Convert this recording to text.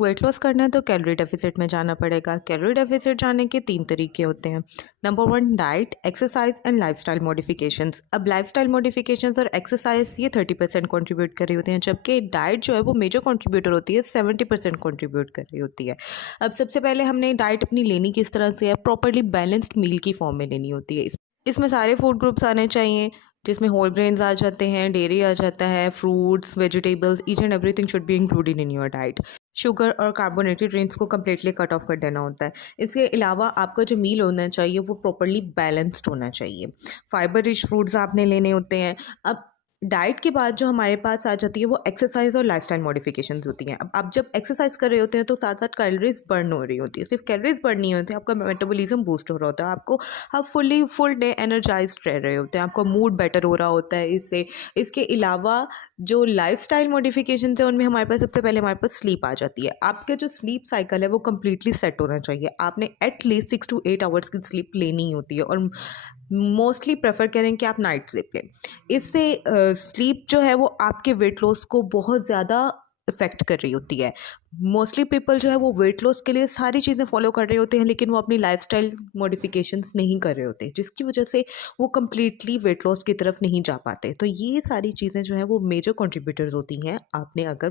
Weight loss करना है तो कैलोरी डेफिसिट में जाना पड़ेगा। कैलोरी डेफिसिट जाने के 3 तरीके होते हैं। Number 1 diet, exercise and lifestyle modifications. अब लाइफस्टाइल मॉडिफिकेशंस और एक्सरसाइज ये 30% कंट्रीब्यूट कर रही होती हैं, जबकि डाइट जो है वो मेजर कंट्रीब्यूटर होती है, 70% कंट्रीब्यूट कर रही होती है। अब सबसे पहले हमने डाइट अपनी लेनी किस तरह से है, प्रॉपर्ली बैलेंस्ड मील की फॉर्म में लेनी होती है। इसमें सारे फूड ग्रुप्स आने चाहिए, जिसमें होल ग्रेन्स आ जाते हैं, डेयरी आ जाता है, fruits, vegetables, each and everything should be included in your diet. Sugar और कार्बोनेटेड ड्रिंक्स को कम्प्लीटली कट ऑफ कर देना होता है। इसके अलावा आपका जो मील होना चाहिए वो प्रॉपर्ली बैलेंस्ड होना चाहिए। फाइबर रिच फ्रूट्स आपने लेने होते हैं। अब डाइट के बाद जो हमारे पास आ जाती है वो एक्सरसाइज और लाइफस्टाइल मॉडिफिकेशंस होती हैं। अब आप जब एक्सरसाइज कर रहे होते हैं तो साथ साथ कैलोरीज बर्न हो रही होती है। सिर्फ कैलोरीज बर्न नहीं होती, आपका मेटाबॉलिज्म बूस्ट हो रहा होता है, आपको आप फुल डे एनर्जाइज्ड रह रहे होते हैं, आपका मूड बेटर हो रहा होता है इससे। इसके अलावा जो लाइफस्टाइल मॉडिफिकेशन है उनमें हमारे पास सबसे पहले हमारे पास स्लीप आ जाती है। आपका जो स्लीप साइकिल है वो कम्प्लीटली सेट होना चाहिए। आपने एटलीस्ट 6 to 8 आवर्स की स्लीप लेनी ही होती है और मोस्टली प्रेफर करें कि आप नाइट स्लीप लें। इससे स्लीप जो है वो आपके वेट लॉस को बहुत ज़्यादा इफ़ेक्ट कर रही होती है। मोस्टली पीपल जो है वो वेट लॉस के लिए सारी चीज़ें फॉलो कर रहे होते हैं, लेकिन वो अपनी लाइफस्टाइल मॉडिफिकेशंस नहीं कर रहे होते, जिसकी वजह से वो कम्प्लीटली वेट लॉस की तरफ नहीं जा पाते। तो ये सारी चीज़ें जो हैं वो मेजर कंट्रीब्यूटर्स होती हैं आपने अगर